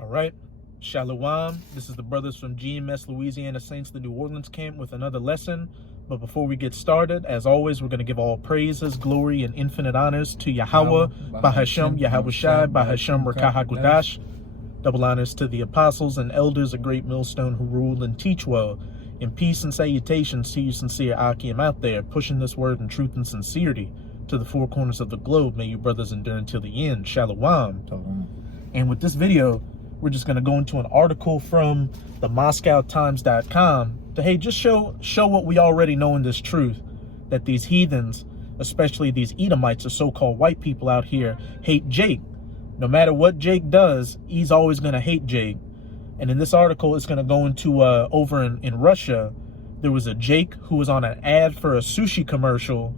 All right. Shalom. This is the brothers from GMS Louisiana Saints, the New Orleans camp, with another lesson. But before we get started, as always, we're going to give all praises, glory, and infinite honors to Yahweh, Bahashem, Yahawashi, Bahashem, Rakah HaKodash. Double honors to the apostles and elders of Great Millstone who rule and teach well. In peace and salutations to you sincere Akim out there, pushing this word in truth and sincerity to the four corners of the globe. May you brothers endure until the end. Shalom. And with this video, we're just going to go into an article from the MoscowTimes.com to, hey, just show what we already know in this truth, that these heathens, especially these Edomites, or so-called white people out here, hate Jake. No matter what Jake does, he's always going to hate Jake. And in this article, it's going to go into over in Russia, there was a Jake who was on an ad for a sushi commercial,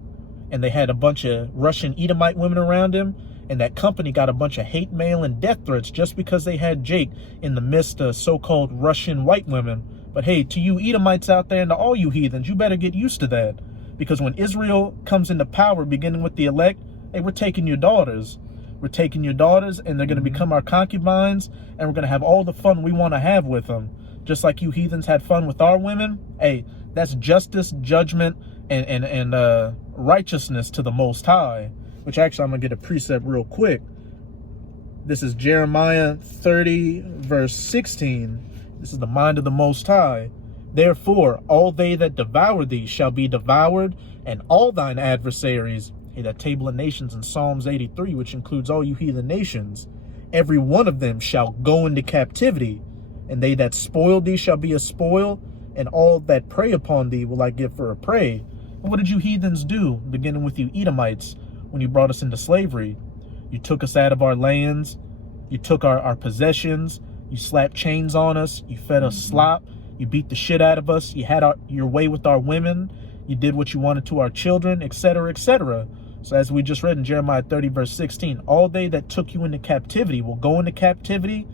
and they had a bunch of Russian Edomite women around him. And that company got a bunch of hate mail and death threats just because they had Jake in the midst of so-called Russian white women. But hey, to you Edomites out there and to all you heathens, you better get used to that. Because when Israel comes into power, beginning with the elect, hey, we're taking your daughters. We're taking your daughters, and they're going to become our concubines, and we're going to have all the fun we want to have with them. Just like you heathens had fun with our women. Hey, that's justice, judgment, and righteousness to the Most High. Which actually, I'm going to get a precept real quick. This is Jeremiah 30, verse 16. This is the mind of the Most High. Therefore, all they that devour thee shall be devoured, and all thine adversaries, hey, that table of nations in Psalms 83, which includes all you heathen nations, every one of them shall go into captivity, and they that spoil thee shall be a spoil, and all that prey upon thee will I give for a prey. And what did you heathens do, beginning with you Edomites? When you brought us into slavery, you took us out of our lands, you took our possessions, you slapped chains on us, you fed us slop, you beat the shit out of us, you had your way with our women, you did what you wanted to our children, etc., etc. So as we just read in Jeremiah 30, verse 16, all they that took you into captivity will go into captivity.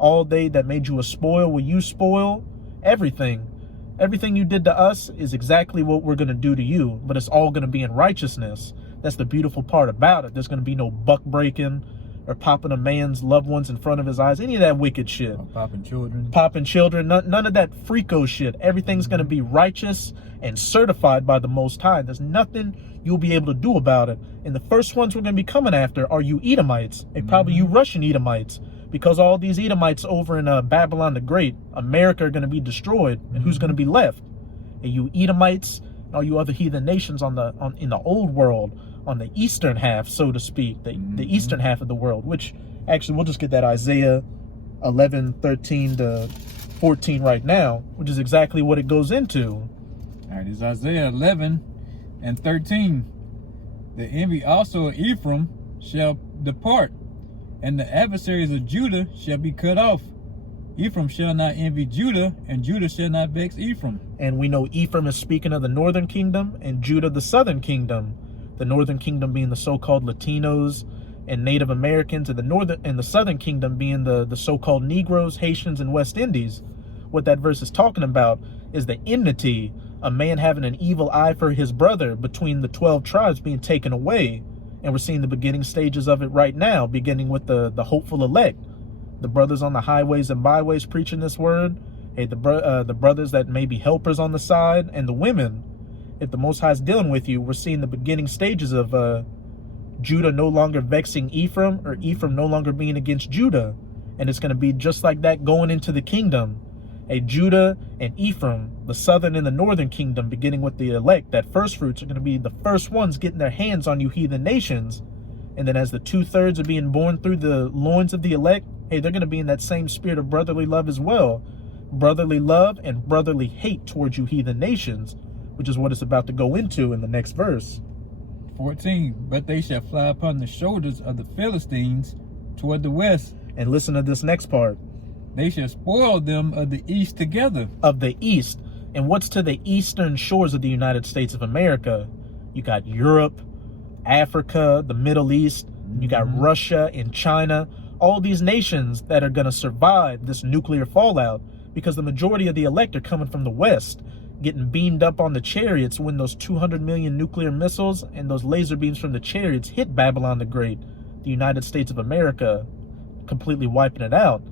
All they that made you a spoil will you spoil. Everything you did to us is exactly what we're going to do to you, but it's all going to be in righteousness. That's the beautiful part about it. There's going to be no buck breaking or popping a man's loved ones in front of his eyes. Any of that wicked shit. Or popping children. Popping children. None of that freako shit. Everything's going to be righteous and certified by the Most High. There's nothing you'll be able to do about it. And the first ones we're going to be coming after are you Edomites. And probably you Russian Edomites. Because all these Edomites over in Babylon the Great, America, are going to be destroyed. And who's going to be left? And you Edomites and all you other heathen nations in the old world, on the eastern half, so to speak, the eastern half of the world, which actually we'll just get that Isaiah 11:13 to 14 right now, which is exactly what it goes into. All right, it's Isaiah 11 and 13. The envy also of Ephraim shall depart, and the adversaries of Judah shall be cut off. Ephraim shall not envy Judah, and Judah shall not vex Ephraim. And we know Ephraim is speaking of the northern kingdom, and Judah the southern kingdom. The northern kingdom being the so-called Latinos and Native Americans, and the southern kingdom being the so-called Negroes, Haitians, and West Indies. What that verse is talking about is the enmity, a man having an evil eye for his brother, between the 12 tribes being taken away. And we're seeing the beginning stages of it right now, beginning with the hopeful elect, the brothers on the highways and byways preaching this word. Hey, the brothers that may be helpers on the side, and the women. If the Most High is dealing with you, we're seeing the beginning stages of Judah no longer vexing Ephraim, or Ephraim no longer being against Judah. And it's going to be just like that going into the kingdom. Judah and Ephraim, the southern and the northern kingdom, beginning with the elect, that first fruits, are going to be the first ones getting their hands on you heathen nations. And then as the 2/3 are being born through the loins of the elect, hey, they're going to be in that same spirit of brotherly love as well. Brotherly love and brotherly hate towards you heathen nations, which is what it's about to go into in the next verse. 14, but they shall fly upon the shoulders of the Philistines toward the west. And listen to this next part. They shall spoil them of the east together. Of the east. And what's to the eastern shores of the United States of America? You got Europe, Africa, the Middle East. You got Russia and China. All these nations that are going to survive this nuclear fallout, because the majority of the elect are coming from the west, getting beamed up on the chariots when those 200 million nuclear missiles and those laser beams from the chariots hit Babylon the Great, the United States of America, completely wiping it out.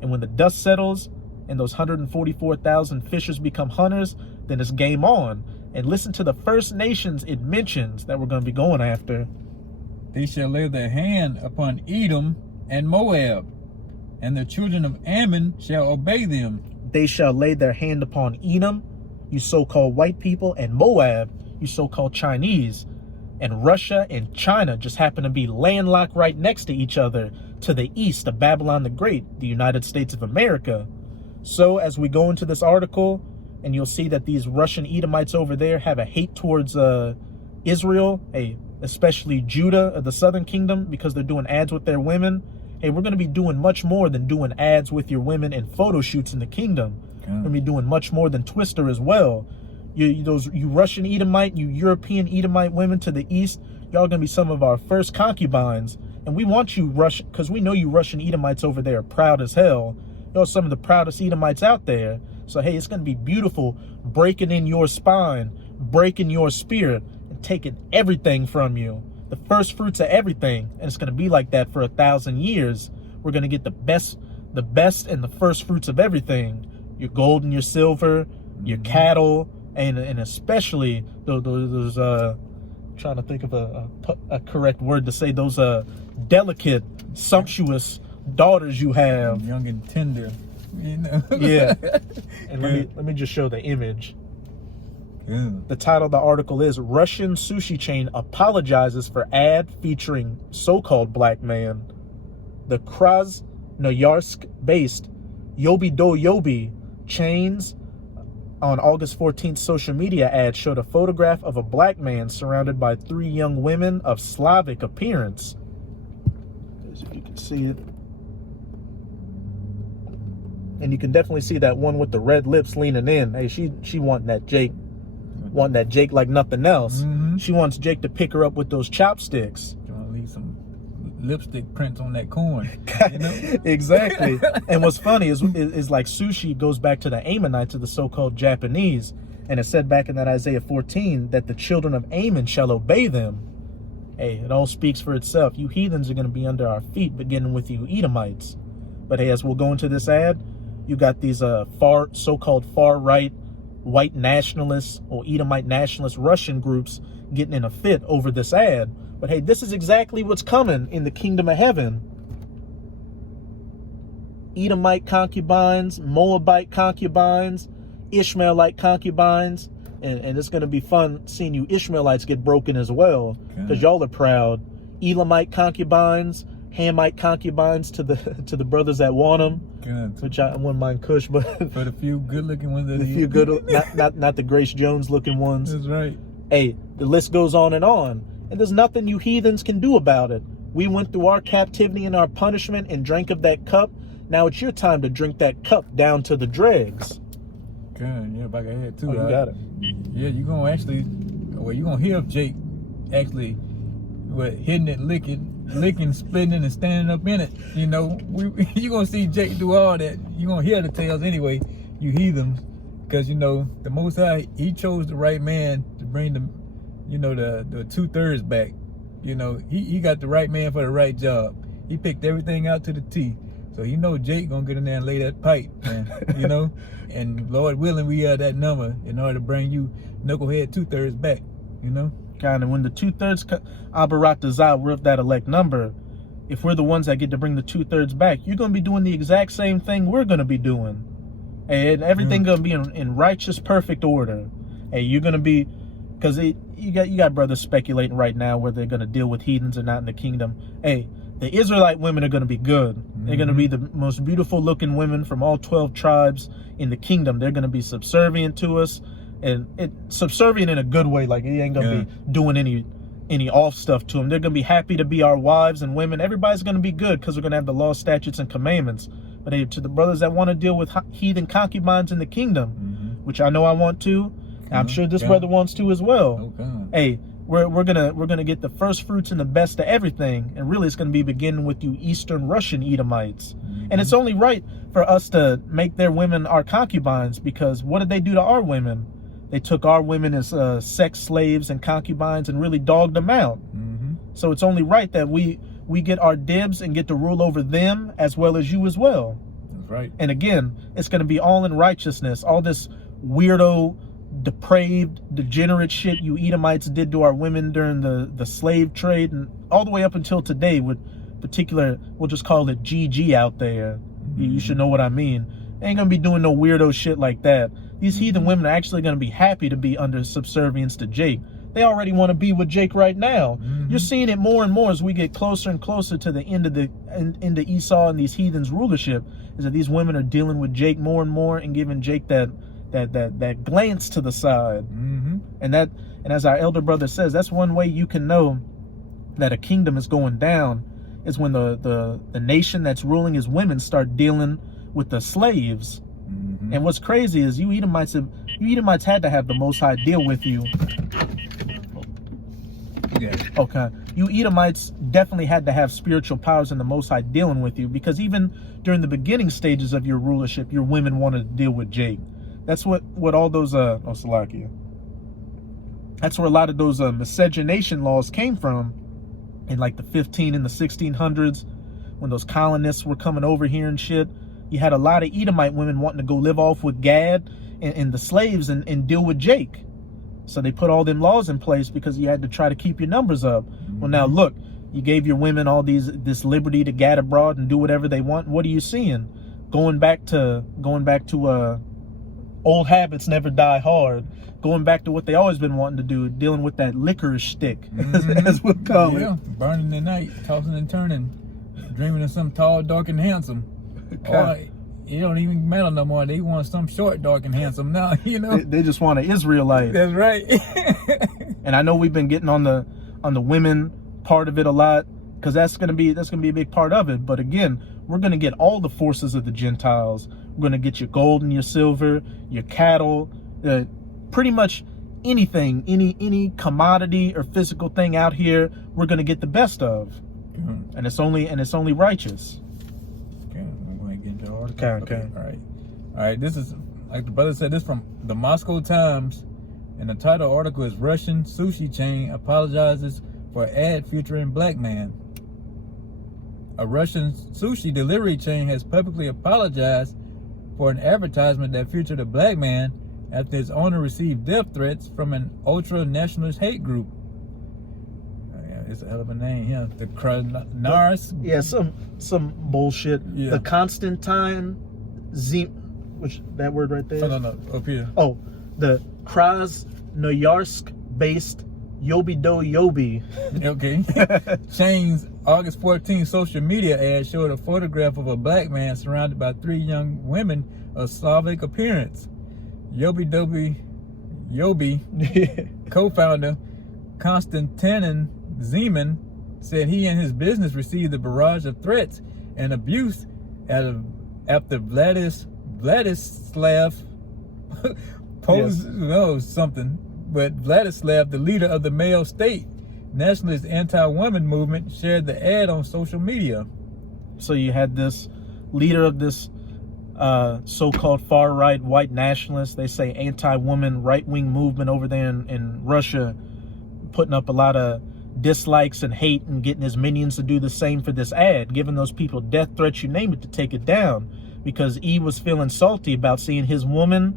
And when the dust settles and those 144,000 fishers become hunters, then it's game on. And listen to the first nations it mentions that we're going to be going after. They shall lay their hand upon Edom and Moab, and the children of Ammon shall obey them. They shall lay their hand upon Edom, you so-called white people, and Moab, you so-called Chinese. And Russia and China just happen to be landlocked right next to each other to the east of Babylon the Great, the United States of America. So as we go into this article, and you'll see that these Russian Edomites over there have a hate towards Israel, especially Judah of the southern kingdom, because they're doing ads with their women. Hey, we're going to be doing much more than doing ads with your women and photo shoots in the kingdom. We're going to be doing much more than Twister as well. You Russian Edomite, you European Edomite women to the east, y'all going to be some of our first concubines. And we want you Russian, because we know you Russian Edomites over there are proud as hell. Y'all some of the proudest Edomites out there. So, hey, it's going to be beautiful breaking in your spine, breaking your spirit, and taking everything from you. The first fruits of everything. And it's going to be like that for 1,000 years. We're going to get the best and the first fruits of everything. Your gold and your silver, your cattle, and especially those trying to think of a correct word to say, those delicate, sumptuous daughters you have. Young and tender. You know? Yeah. And let me just show the image. Yeah. The title of the article is Russian Sushi Chain Apologizes for Ad Featuring So-Called Black Man. The Krasnoyarsk-based Yobi Do Yobi chains on August 14th social media ad showed a photograph of a black man surrounded by 3 young women of Slavic appearance. As if you can see it. And you can definitely see that one with the red lips leaning in. Hey, she wanting that Jake like nothing else. Mm-hmm. She wants Jake to pick her up with those chopsticks. You want to leave some lipstick prints on that corn. You know? Exactly. And what's funny is like sushi goes back to the Ammonites, of the so-called Japanese. And it said back in that Isaiah 14 that the children of Ammon shall obey them. Hey, it all speaks for itself. You heathens are going to be under our feet, beginning with you Edomites. But hey, as we'll go into this ad, you got these so-called far-right white nationalists or Edomite nationalist Russian groups getting in a fit over this ad. But hey, this is exactly what's coming in the kingdom of heaven. Edomite concubines, Moabite concubines, Ishmaelite concubines, and it's going to be fun seeing you Ishmaelites get broken as well, because y'all are proud. Elamite concubines, Hamite concubines to the brothers that want them. Good. Which I wouldn't mind Kush, but for the few good-looking ones, the few good, not the Grace Jones-looking ones. That's right. Hey, the list goes on, and there's nothing you heathens can do about it. We went through our captivity and our punishment and drank of that cup. Now it's your time to drink that cup down to the dregs. Good. Yeah, back ahead too. Oh, you got it. Yeah, you're gonna hear of Jake actually hitting it, licking, splitting it, and standing up in it. You know, you're gonna see Jake do all that. You're gonna hear the tales anyway, you heathens, because you know the Most High, he chose the right man to bring the 2/3 back. You know, he got the right man for the right job. He picked everything out to the T. So you know Jake gonna get in there and lay that pipe, man. You know, and Lord willing, we have that number in order to bring you knucklehead 2/3 back. You know. God, and when the 2/3 Abarat we're of that elect number, if we're the ones that get to bring the 2/3 back, you're gonna be doing the exact same thing we're gonna be doing, and everything gonna be in righteous, perfect order. Hey, you're gonna be, because you got brothers speculating right now where they're gonna deal with heathens or not in the kingdom. Hey, the Israelite women are gonna be good. They're gonna be the most beautiful looking women from all 12 tribes in the kingdom. They're gonna be subservient to us. And subservient in a good way, like he ain't gonna be doing any off stuff to them. They're gonna be happy to be our wives and women. Everybody's gonna be good because we're gonna have the law, statutes, and commandments. But hey, to the brothers that want to deal with heathen concubines in the kingdom, which I know I want to, I'm sure this brother wants to as well. Hey, we're gonna get the first fruits and the best of everything, and really it's gonna be beginning with you Eastern Russian Edomites. And it's only right for us to make their women our concubines, because what did they do to our women? They took our women as sex slaves and concubines and really dogged them out. So it's only right that we get our dibs and get to rule over them as well as you as well. That's right. And again, it's going to be all in righteousness. All this weirdo, depraved, degenerate shit you Edomites did to our women during the slave trade, and all the way up until today with particular, we'll just call it GG out there. You should know what I mean. They ain't going to be doing no weirdo shit like that. These heathen women are actually going to be happy to be under subservience to Jake. They already want to be with Jake right now. You're seeing it more and more as we get closer and closer to the end of into Esau and these heathens' rulership, is that these women are dealing with Jake more and more and giving Jake that glance to the side. And as our elder brother says, that's one way you can know that a kingdom is going down, is when the nation that's ruling his women start dealing with the slaves. And what's crazy is you Edomites had to have the Most High deal with you. Yeah. Okay. You Edomites definitely had to have spiritual powers and the Most High dealing with you, because even during the beginning stages of your rulership, your women wanted to deal with Jake. That's what all those Salakia. That's where a lot of those miscegenation laws came from in like the 15 and the 1600s, when those colonists were coming over here and shit. You had a lot of Edomite women wanting to go live off with Gad and the slaves and deal with Jake. So they put all them laws in place because you had to try to keep your numbers up. Well, now look, you gave your women all this liberty to gad abroad and do whatever they want. What are you seeing? Going back to old habits never die hard. Going back to what they always been wanting to do, dealing with that licorice stick, as we'll call it. Burning the night, tossing and turning, dreaming of some tall, dark, and handsome. Okay. It don't even matter no more. They want some short, dark, and handsome now. They just want an Israelite. That's right. And I know we've been getting on the women part of it a lot, because that's gonna be a big part of it. But again, we're gonna get all the forces of the Gentiles. We're gonna get your gold and your silver, your cattle, pretty much anything, any commodity or physical thing out here. We're gonna get the best of, and it's only righteous. Okay. All right. This is, like the brother said, this from the Moscow Times, and the title article is "Russian Sushi Chain Apologizes for Ad Featuring Black Man." A Russian sushi delivery chain has publicly apologized for an advertisement that featured a black man after his owner received death threats from an ultra-nationalist hate group. It's a hell of a name, yeah. The Krasnars. Yeah, some bullshit. Yeah. The Constantine which that word right there? No, up here. Oh, the Krasnoyarsk based Yobi Do Yobi. Okay. Chain's August 14th social media ad showed a photograph of a black man surrounded by 3 young women of Slavic appearance. Yobi co-founder Konstantin Zeman said he and his business received a barrage of threats and abuse after Vladislav Vladislav, the leader of the male state nationalist anti-woman movement, shared the ad on social media. So you had this leader of this so-called far-right white nationalist, they say anti-woman right-wing movement over there in Russia, putting up a lot of dislikes and hate and getting his minions to do the same for this ad, giving those people death threats, you name it, to take it down, because E was feeling salty about seeing his woman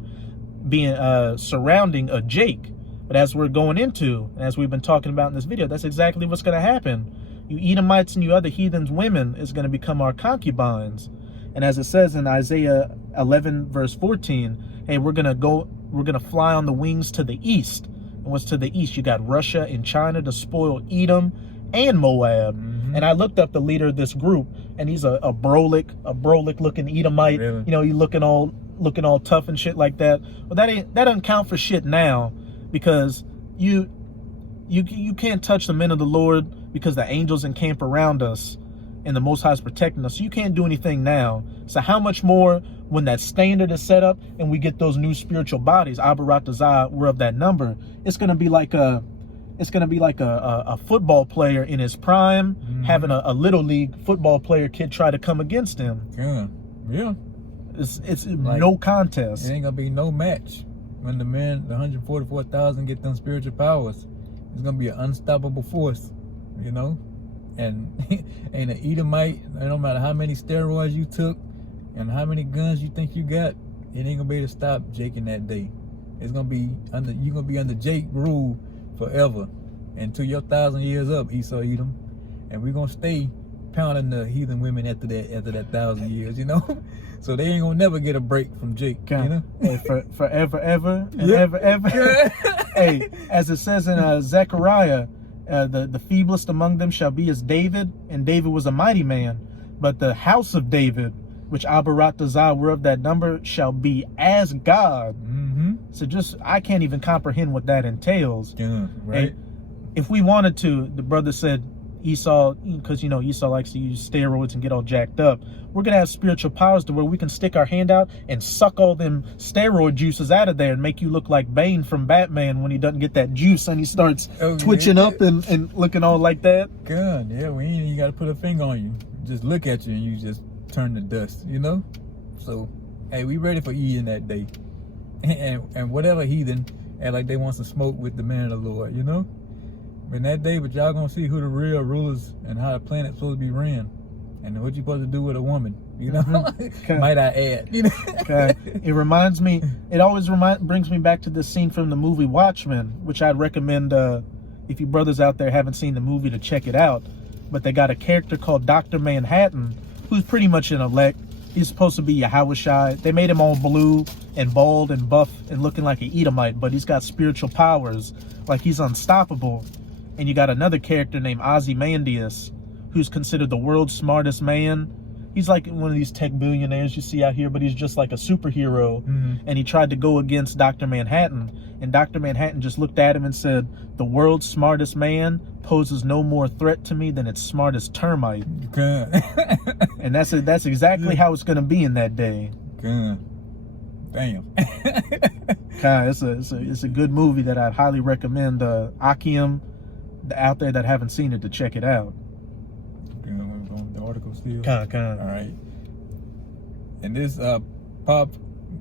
being surrounding a Jake. But as we're going into, and as we've been talking about in this video, that's exactly what's going to happen. You Edomites and you other heathens women is going to become our concubines. And as it says in Isaiah 11 verse 14, hey, we're going to fly on the wings to the east. And what's to the east? You got Russia and China to spoil Edom and Moab. And I looked up the leader of this group, and he's a brolic looking Edomite. Really? He looking all tough and shit like that. Well, that doesn't count for shit now, because you can't touch the men of the Lord, because the angels encamp around us and the Most High is protecting us. So you can't do anything now. So how much more when that standard is set up and we get those new spiritual bodies, Abaratazah, we're of that number. It's gonna be like a football player in his prime having a little league football player kid try to come against him. Yeah. It's like, no contest. It ain't gonna be no match when the 144,000 get them spiritual powers. It's gonna be an unstoppable force, And an Edomite, no matter how many steroids you took, and how many guns you think you got, it ain't gonna be able to stop Jake in that day. It's gonna be under, you're gonna be under Jake rule forever until your 1,000 years up, Esau Edom, and we're gonna stay pounding the heathen women after that 1,000 years, you know. So they ain't gonna never get a break from Jake, you know. Hey, forever, ever, and ever. Hey, as it says in Zechariah, the feeblest among them shall be as David, and David was a mighty man. But the house of David, which Abarat Dazah were of that number, shall be as God. Mm-hmm. So just, I can't even comprehend what that entails. Yeah, right. Hey, if we wanted to, the brother said Esau, because, you know, Esau likes to use steroids and get all jacked up. We're going to have spiritual powers to where we can stick our hand out and suck all them steroid juices out of there and make you look like Bane from Batman when he doesn't get that juice and he starts twitching up and looking all like that. God, yeah, we ain't even got to put a finger on you. Just look at you and you just turn to dust, you know? So, hey, we ready for Eden that day. And whatever heathen act like they want some smoke with the man of the Lord, you know? In that day, but y'all gonna see who the real rulers and how the planet's supposed to be ran. And what you supposed to do with a woman, you know? Okay. Might I add, you know? Okay. It reminds me, it always brings me back to this scene from the movie Watchmen, which I'd recommend if you brothers out there haven't seen the movie to check it out. But they got a character called Dr. Manhattan, who's pretty much an elect. He's supposed to be Yahushai. They made him all blue and bald and buff and looking like an Edomite, but he's got spiritual powers, like he's unstoppable. And you got another character named Ozymandias, who's considered the world's smartest man. He's like one of these tech billionaires you see out here, but he's just like a superhero. Mm-hmm. And he tried to go against Dr. Manhattan. And Dr. Manhattan just looked at him and said, the world's smartest man poses no more threat to me than its smartest termite. God. And that's exactly how it's going to be in that day. God. Damn. God, it's a good movie that I'd highly recommend Akim out there that haven't seen it to check it out. On the article still. Con. All right. And this Pop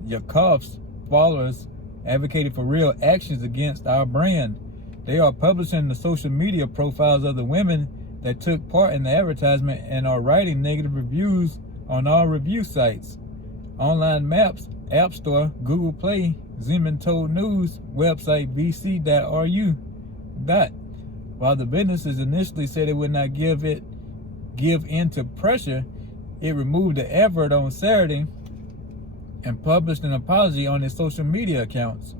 Yakov's followers advocated for real actions against our brand. They are publishing the social media profiles of the women that took part in the advertisement and are writing negative reviews on all review sites, online maps, App Store, Google Play, Zeman Told News, website vc.ru. While the businesses initially said it would not give in to pressure, it removed the advert on Saturday and published an apology on its social media accounts.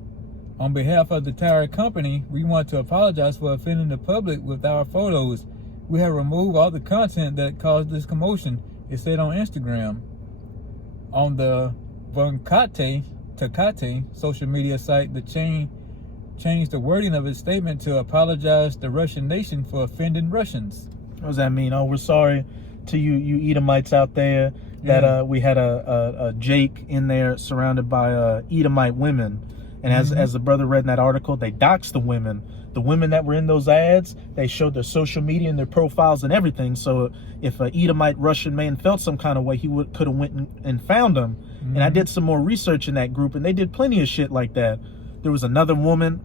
On behalf of the entire company, we want to apologize for offending the public with our photos. We have removed all the content that caused this commotion, it said on Instagram. On the Takate social media site, the chain changed the wording of its statement to apologize to the Russian nation for offending Russians. What does that mean? Oh, we're sorry to you Edomites out there that we had a Jake in there surrounded by Edomite women. And as the brother read in that article, they doxed the women. The women that were in those ads, they showed their social media and their profiles and everything. So if an Edomite Russian man felt some kind of way, he could have went and found them. And I did some more research in that group, and they did plenty of shit like that. There was another woman,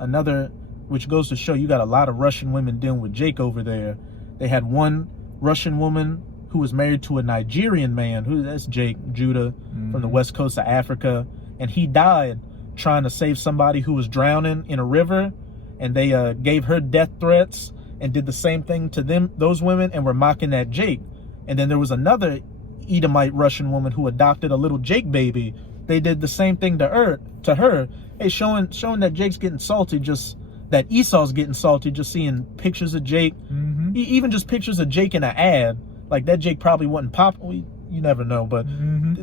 which goes to show you got a lot of Russian women dealing with Jake over there. They had one Russian woman who was married to a Nigerian man, that's Jake, Judah, from the west coast of Africa. And he died trying to save somebody who was drowning in a river. And they gave her death threats and did the same thing to those women, and were mocking that Jake. And then there was another Edomite Russian woman who adopted a little Jake baby. They did the same thing to her. Hey, showing that Jake's getting salty, that Esau's getting salty, just seeing pictures of Jake. Even just pictures of Jake in an ad. Like that Jake probably wasn't popular. You never know, but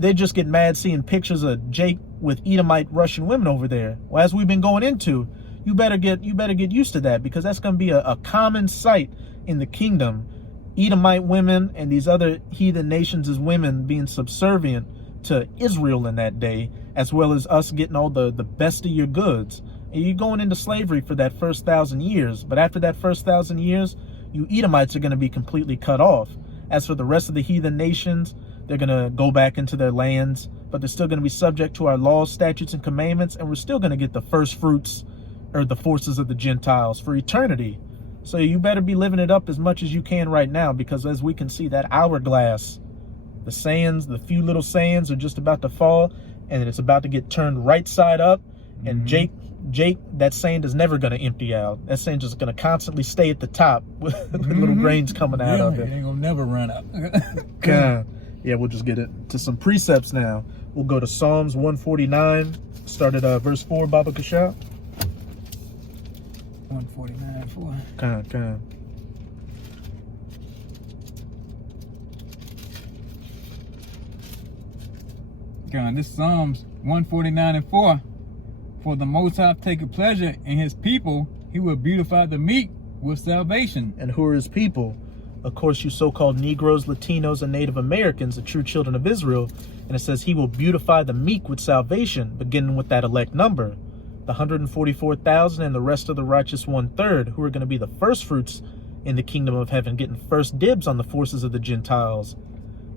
they just get mad seeing pictures of Jake with Edomite Russian women over there. Well, as we've been going into, you better get used to that, because that's going to be a common sight in the kingdom. Edomite women and these other heathen nations as women being subservient to Israel in that day, as well as us getting all the best of your goods. And you're going into slavery for that first 1,000 years. But after that first 1,000 years, you Edomites are going to be completely cut off. As for the rest of the heathen nations, they're going to go back into their lands, but they're still going to be subject to our laws, statutes, and commandments, and we're still going to get the first fruits or the forces of the Gentiles for eternity. So you better be living it up as much as you can right now, because as we can see, that hourglass The sands, the few little sands are just about to fall, and it's about to get turned right side up. And Jake, that sand is never going to empty out. That sand is going to constantly stay at the top with little grains coming out of it. It ain't gonna never run out. Yeah, we'll just get it to some precepts now. We'll go to Psalms 149, start at verse 4, Baba Kasha. 149:4. Come. God, this Psalms 149:4. For the Most High taketh pleasure in his people, he will beautify the meek with salvation. And who are his people? Of course, you so-called Negroes, Latinos, and Native Americans, the true children of Israel. And it says he will beautify the meek with salvation, beginning with that elect number, the 144,000 and the rest of the righteous 1/3, who are going to be the first fruits in the kingdom of heaven, getting first dibs on the forces of the Gentiles.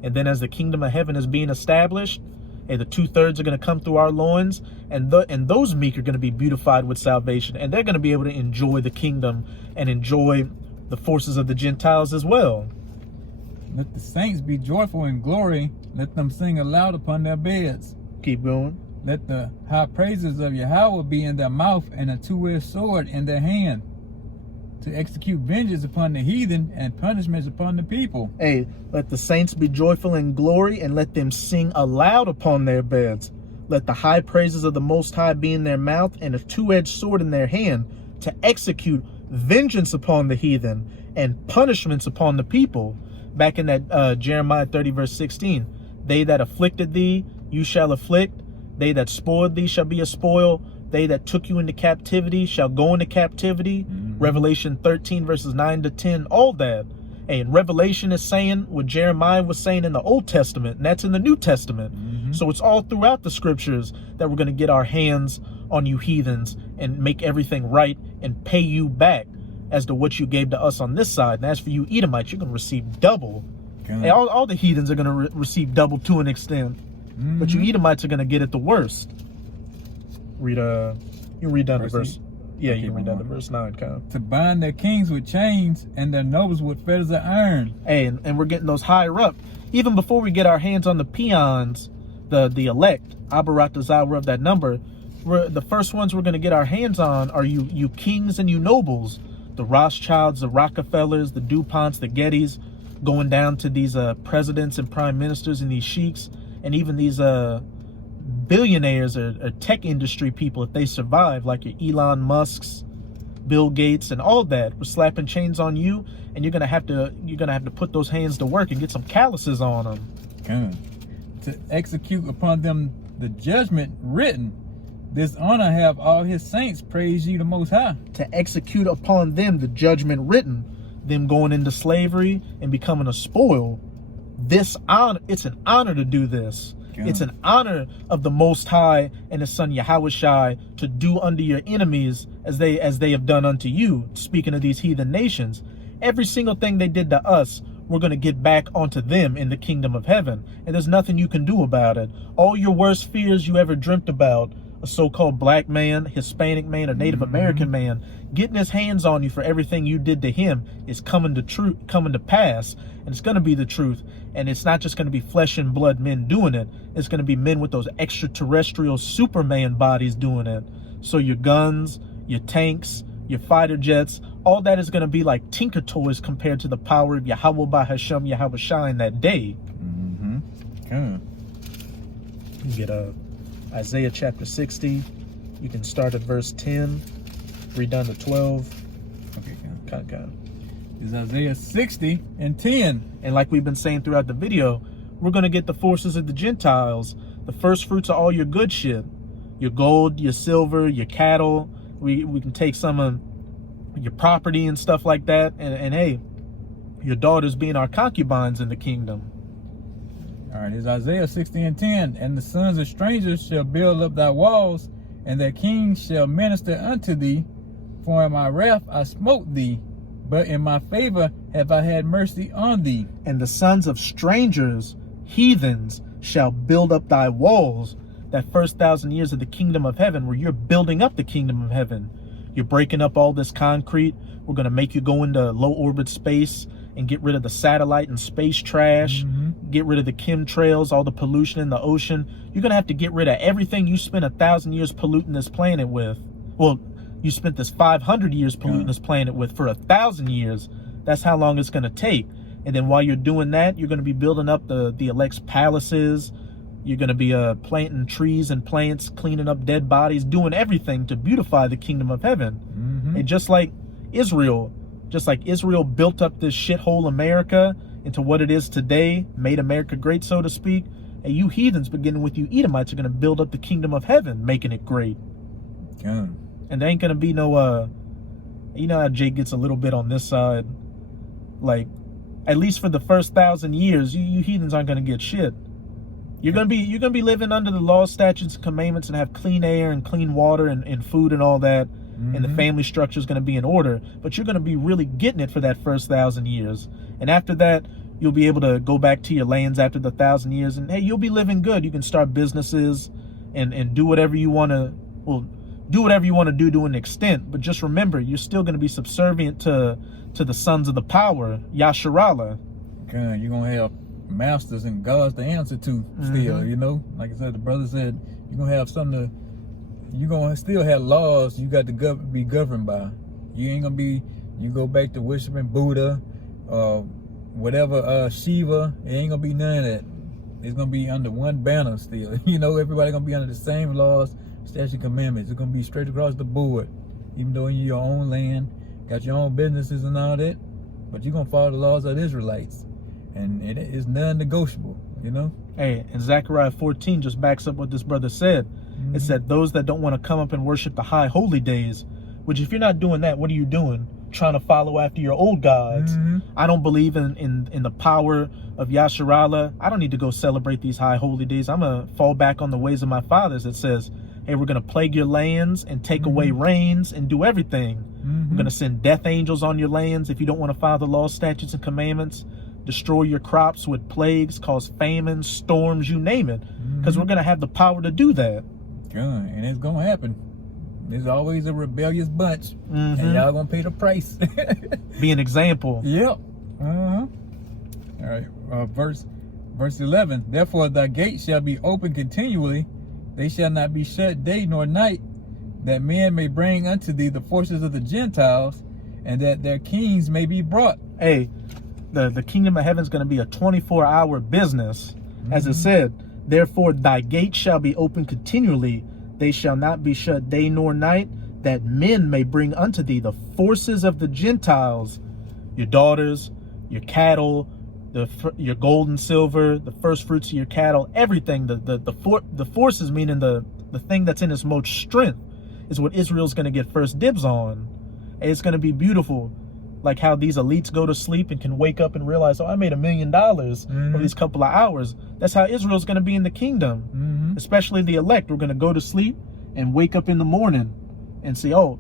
And then as the kingdom of heaven is being established, the 2/3 are going to come through our loins, and those meek are going to be beautified with salvation, and they're going to be able to enjoy the kingdom and enjoy the forces of the Gentiles as well. Let the saints be joyful in glory. Let them sing aloud upon their beds. Keep going. Let the high praises of Yahweh be in their mouth, and a two-edged sword in their hand, to execute vengeance upon the heathen and punishments upon the people. Let the saints be joyful in glory, and let them sing aloud upon their beds. Let the high praises of the Most High be in their mouth, and a two-edged sword in their hand, to execute vengeance upon the heathen and punishments upon the people. Back in that Jeremiah 30 verse 16, they that afflicted thee you shall afflict, they that spoiled thee shall be a spoil, they that took you into captivity shall go into captivity. Revelation 13 verses 9 to 10, all that. And Revelation is saying what Jeremiah was saying in the Old Testament, and that's in the New Testament. So it's all throughout the scriptures that we're going to get our hands on you heathens and make everything right and pay you back as to what you gave to us on this side. And as for you Edomites, you're going to receive double. Hey, all the heathens are going to receive double to an extent. But you Edomites are going to get it the worst. You read down to verse. Yeah, you can read down to verse 9, Kyle. To bind their kings with chains and their nobles with fetters of iron. And we're getting those higher up. Even before we get our hands on the peons, the elect, Abarat the Zawra of that number, the first ones we're going to get our hands on are you kings and you nobles. The Rothschilds, the Rockefellers, the DuPonts, the Gettys, going down to these presidents and prime ministers and these sheiks, and even these billionaires or tech industry people, if they survive, like your Elon Musks, Bill Gates, and all that. We're slapping chains on you, and you're gonna have to put those hands to work and get some calluses on them. To execute upon them the judgment written. This honor have all his saints, praise ye the Most High. To execute upon them the judgment written, them going into slavery and becoming a spoil. This honor, it's an honor to do this. It's an honor of the Most High and his son Yahushai to do unto your enemies as they have done unto you. Speaking of these heathen nations, every single thing they did to us, we're going to get back onto them in the kingdom of heaven. And there's nothing you can do about it. All your worst fears you ever dreamt about, a so-called black man, Hispanic man, or Native American man getting his hands on you for everything you did to him is coming to pass, and it's going to be the truth. And it's not just going to be flesh and blood men doing it. It's going to be men with those extraterrestrial Superman bodies doing it. So your guns, your tanks, your fighter jets, all that is going to be like tinker toys compared to the power of Yahweh by Hashem Yahushai in that day. You get Isaiah chapter 60. You can start at verse 10, read down to 12. Okay, It's Isaiah 60 and 10. And like we've been saying throughout the video, we're going to get the forces of the Gentiles, the first fruits of all your good shit. Your gold, your silver, your cattle. We can take some of your property and stuff like that. And hey, your daughters being our concubines in the kingdom. All right, it's Isaiah 60 and 10. And the sons of strangers shall build up thy walls, and their kings shall minister unto thee. For in my wrath I smote thee, but in my favor have I had mercy on thee. And the sons of strangers, heathens, shall build up thy walls. That first 1,000 years of the kingdom of heaven, where you're building up the kingdom of heaven. You're breaking up all this concrete. We're going to make you go into low orbit space and get rid of the satellite and space trash, get rid of the chemtrails, all the pollution in the ocean. You're going to have to get rid of everything you spent 1,000 years polluting this planet with. Well, you spent this 500 years polluting this planet with for 1,000 years. That's how long it's going to take. And then while you're doing that, you're going to be building up the elect's palaces. You're going to be planting trees and plants, cleaning up dead bodies, doing everything to beautify the kingdom of heaven. And just like Israel built up this shithole America into what it is today, made America great, so to speak, and you heathens, beginning with you Edomites, are going to build up the kingdom of heaven, making it great. And there ain't going to be no, you know how Jake gets a little bit on this side. Like, at least for the first 1,000 years, you heathens aren't going to get shit. You're gonna be living under the laws, statutes, and commandments, and have clean air and clean water and food and all that. And the family structure is going to be in order, but you're going to be really getting it for that first 1,000 years. And after that, you'll be able to go back to your lands after the 1,000 years, and hey, you'll be living good. You can start businesses and do whatever you want to. Well, do whatever you want to do to an extent, but just remember, you're still going to be subservient to the sons of the power, Yasharallah. Okay, you're gonna have masters and gods to answer to still. You know, like I said, the brother said you're gonna have something to. You're going to still have laws you got to be governed by. You ain't going to be, you go back to worshiping Buddha, whatever, Shiva. It ain't going to be none of that. It's going to be under one banner still. You know, everybody going to be under the same laws, statutes, and commandments. It's going to be straight across the board. Even though in your own land, got your own businesses and all that. But you're going to follow the laws of the Israelites. And it is non-negotiable, you know? Hey, and Zechariah 14 just backs up what this brother said. It said those that don't want to come up and worship the high holy days, which if you're not doing that, what are you doing? Trying to follow after your old gods. I don't believe in the power of Yasharallah. I don't need to go celebrate these high holy days. I'm going to fall back on the ways of my fathers. It says, hey, we're going to plague your lands and take away rains and do everything. We're going to send death angels on your lands if you don't want to follow the laws, statutes, and commandments. Destroy your crops with plagues, cause famines, storms, you name it. Because we're going to have the power to do that. And it's gonna happen. There's always a rebellious bunch, and y'all gonna pay the price. Be an example. Yep. All right. Verse 11. Therefore, thy gate shall be open continually; they shall not be shut day nor night, that men may bring unto thee the forces of the Gentiles, and that their kings may be brought. Hey, the kingdom of heaven is going to be a 24-hour business, as it said. Therefore, thy gate shall be open continually. They shall not be shut day nor night, that men may bring unto thee the forces of the Gentiles, your daughters, your cattle, your gold and silver, the first fruits of your cattle, everything. The forces, meaning the thing that's in its most strength, is what Israel's going to get first dibs on. And it's going to be beautiful. Like how these elites go to sleep and can wake up and realize, oh, I made $1 million for these couple of hours. That's how Israel's going to be in the kingdom, especially the elect. We're going to go to sleep and wake up in the morning and say, oh,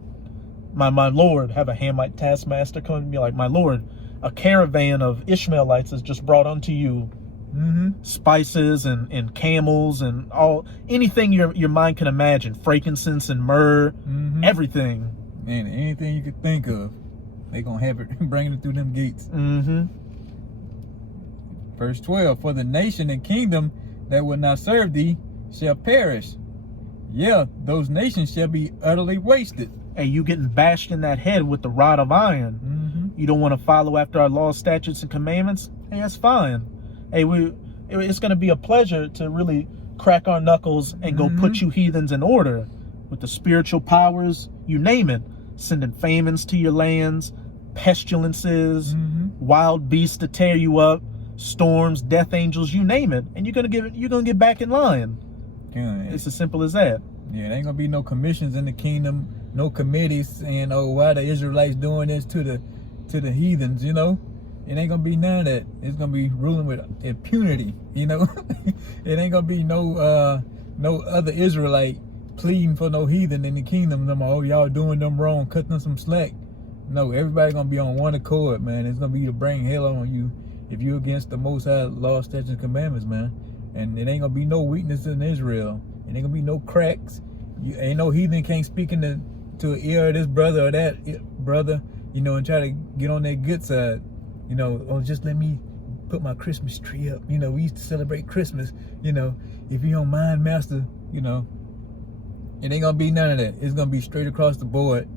my Lord, have a Hamite taskmaster come and be like, my Lord, a caravan of Ishmaelites has just brought unto you spices and camels and anything your mind can imagine, frankincense and myrrh, everything. And anything you could think of. They gonna have it, bringing it through them gates. Verse 12, for the nation and kingdom that will not serve thee shall perish. Yeah, those nations shall be utterly wasted. Hey, you getting bashed in that head with the rod of iron. You don't want to follow after our laws, statutes, and commandments? Hey, that's fine. Hey, it's going to be a pleasure to really crack our knuckles and go put you heathens in order with the spiritual powers, you name it. Sending famines to your lands, pestilences, wild beasts to tear you up, storms, death angels, you name it, and you're gonna get back in line. It's as simple as that. Yeah, there ain't gonna be no commissions in the kingdom, no committees saying, oh, why the Israelites doing this to the heathens, you know? It ain't gonna be none of that. It's gonna be ruling with impunity, you know? It ain't gonna be no other Israelite pleading for no heathen in the kingdom. Them, oh, y'all doing them wrong, cutting them some slack. No, everybody gonna be on one accord, man. It's gonna be to bring hell on you if you're against the Most High law, statutes, and commandments, man. And it ain't gonna be no weakness in Israel. It ain't gonna be no cracks. Ain't no heathen can't speak to the ear of this brother or that brother, you know, and try to get on their good side. you know, oh, just let me put my Christmas tree up. You know, we used to celebrate Christmas. You know, if you don't mind, Master, you know, it ain't gonna be none of that. It's gonna be straight across the board,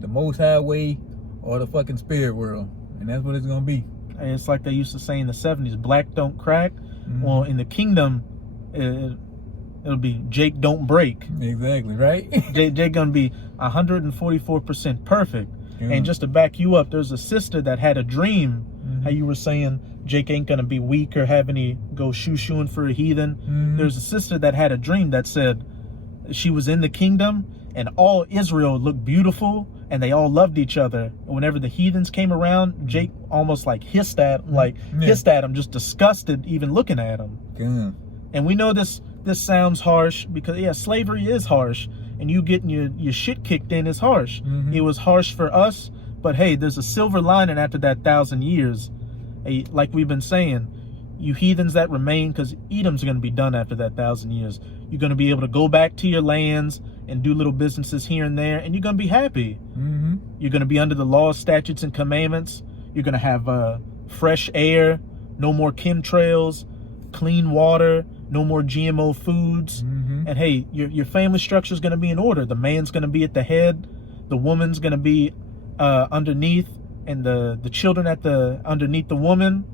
the Most High way or the fucking spirit world, and that's what it's gonna be. And it's like they used to say in the 70s, black don't crack. Well, in the kingdom, it'll be Jake don't break. Exactly, right? Jake gonna be 144% perfect. And just to back you up, there's a sister that had a dream. How you were saying Jake ain't gonna be weak or have any go shoo-shooing for a heathen. There's a sister that had a dream that said she was in the kingdom and all Israel looked beautiful and they all loved each other. And whenever the heathens came around, Jake almost like hissed at him, just disgusted even looking at him. And we know this sounds harsh because slavery is harsh, and you getting your shit kicked in is harsh. It was harsh for us, but hey, there's a silver lining after that 1,000 years. Hey, like we've been saying, you heathens that remain, because Edom's going to be done after that 1,000 years. You're going to be able to go back to your lands and do little businesses here and there, and you're going to be happy. You're going to be under the laws, statutes, and commandments. You're going to have fresh air, no more chemtrails, clean water, no more GMO foods. And hey, your family structure is going to be in order. The man's going to be at the head, the woman's going to be underneath, and the children underneath the woman.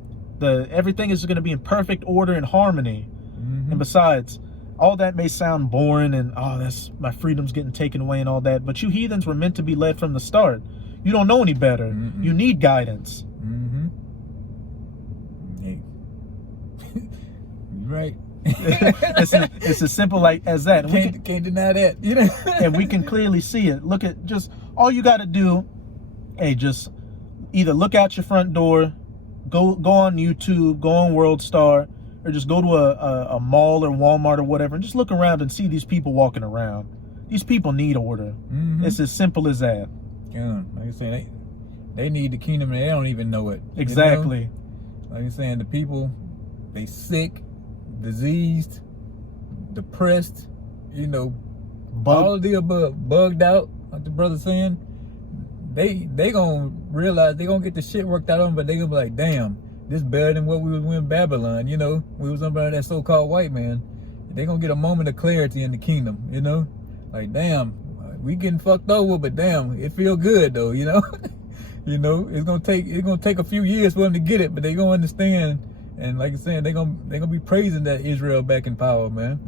Everything is going to be in perfect order and harmony. And besides, all that may sound boring and that's my freedom's getting taken away and all that, but you heathens were meant to be led from the start. You don't know any better. You need guidance. Hey. Right. It's as simple as that. Can't deny that. You know. And we can clearly see it. Look at just all you got to do. Hey, just either look out your front door, go on YouTube, go on World Star, or just go to a mall or Walmart or whatever, and just look around and see these people walking around. These people need order. It's as simple as that. Yeah, like I say, they need the kingdom and they don't even know it. Exactly. You know? Like I'm saying, the people, they sick, diseased, depressed, you know, all of the above, bugged out, like the brother's saying. They gonna realize they gonna get the shit worked out on them, but they gonna be like, damn, this better than what we was in Babylon, you know. We was under that so-called white man. They gonna get a moment of clarity in the kingdom, you know. Like, damn, we getting fucked over, but damn, it feel good though, you know. You know, it's gonna take a few years for them to get it, but they gonna understand. And like I said, they gonna be praising that Israel back in power, man.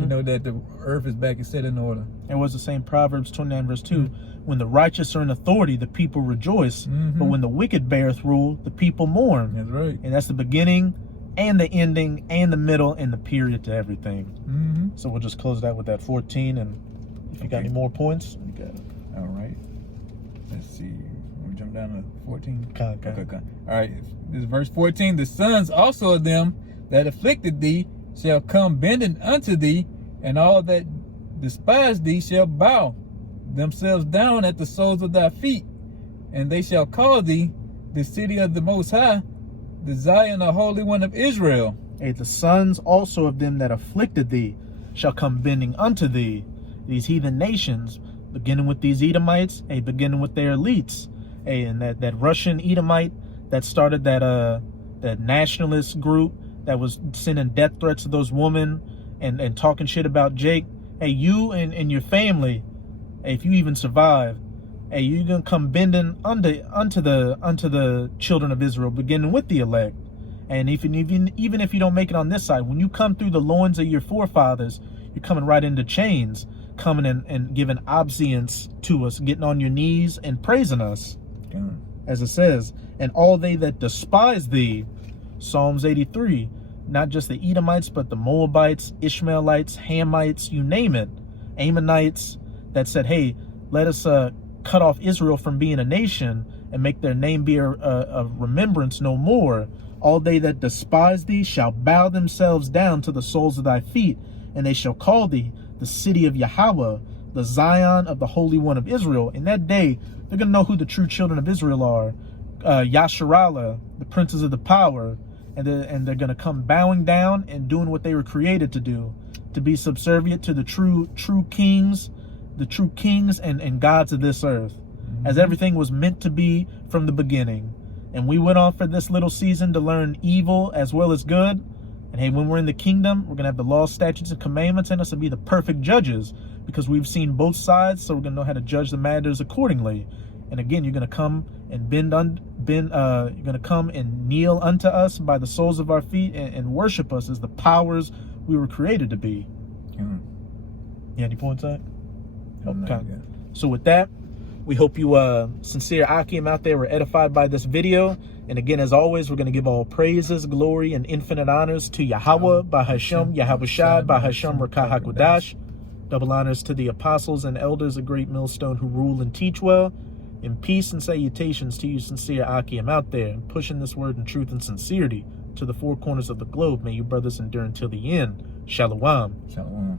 You know, that the earth is back and set in order. And what's the same Proverbs 29 verse 2? When the righteous are in authority, the people rejoice. But when the wicked beareth rule, the people mourn. That's right. And that's the beginning and the ending and the middle and the period to everything. So we'll just close that with that 14. And if you got any more points, you got it. All right. Let's see. We'll jump down to 14. Okay. All right. This is verse 14. The sons also of them that afflicted thee shall come bending unto thee, and all that despise thee shall bow themselves down at the soles of thy feet, and they shall call thee the city of the Most High, the Zion, the Holy One of Israel. Hey, the sons also of them that afflicted thee shall come bending unto thee. These heathen nations, beginning with these Edomites, beginning with their elites, and that Russian Edomite that started that nationalist group that was sending death threats to those women and talking shit about Jake. Hey, you and your family, if you even survive, hey, you're gonna come bending unto the children of Israel, beginning with the elect. And even if you don't make it on this side, when you come through the loins of your forefathers, you're coming right into chains, coming and giving obeisance to us, getting on your knees and praising us. As it says, and all they that despise thee, Psalms 83, not just the Edomites, but the Moabites, Ishmaelites, Hamites, you name it, Ammonites, that said, hey, let us cut off Israel from being a nation and make their name be a remembrance no more. All they that despise thee shall bow themselves down to the soles of thy feet, and they shall call thee the city of Yahweh, the Zion of the Holy One of Israel. In that day, they're going to know who the true children of Israel are. Yasharallah, the princes of the power, and they're going to come bowing down and doing what they were created to do, to be subservient to the true kings, and gods of this earth, as everything was meant to be from the beginning. And we went on for this little season to learn evil as well as good. And hey, when we're in the kingdom, we're going to have the law, statutes, and commandments in us to be the perfect judges, because we've seen both sides, so we're going to know how to judge the matters accordingly. And again, you're going to come and you're going to come and kneel unto us by the soles of our feet and worship us as the powers we were created to be. Yeah, any points on it? Okay. So with that, we hope you sincere Akim out there were edified by this video. And again, as always, we're going to give all praises, glory, and infinite honors to Yahweh, Bahashem, Yahawashi, Bahashem, Rakah HaKodash. Double honors to the apostles and elders of Great Millstone who rule and teach well. And peace and salutations to you sincere Akim out there, and pushing this word in truth and sincerity to the four corners of the globe. May you brothers endure until the end. Shalom. Shalom.